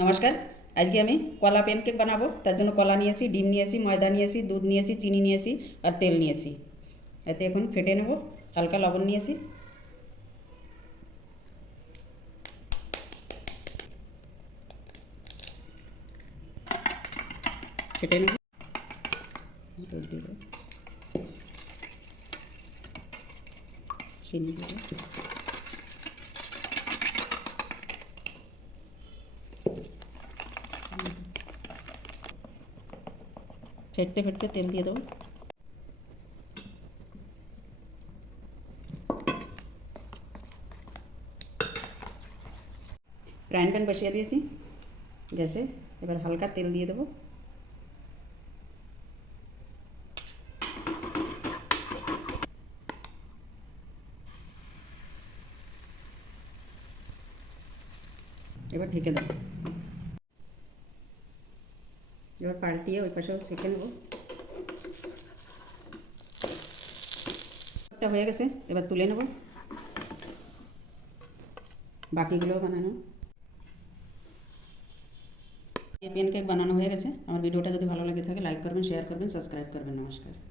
নমস্কার। আজকে আমি কলা প্যানকেক বানাবো। তার জন্য কলা নিয়েছি, ডিম নিয়েছি, ময়দা নিয়েছি, দুধ নিয়েছি, চিনি নিয়েছি আর তেল নিয়েছি। এতে এখন ফেটে নেব। হালকা লবণ নিয়েছি। ফেটে নেব। দুধ দিয়ে দেবো, চিনি দেবো, ফেটতে ফেটতে তেল দিয়ে দেবো। ফ্রাইং প্যান বসিয়ে দিয়েছি গ্যাসে। এবার হালকা তেল দিয়ে দেবো। এবার ঢেকে দেবো। এবার পাল্টিয়ে ওই পাশেও ছেঁকে নেব। একটা হয়ে গেছে, এবার তুলে নেব। বাকিগুলোও বানানো। এই প্যানকেক বানানো হয়ে গেছে। আমার ভিডিওটা যদি ভালো লেগে থাকে লাইক করবেন, শেয়ার করবেন, সাবস্ক্রাইব করবেন। নমস্কার।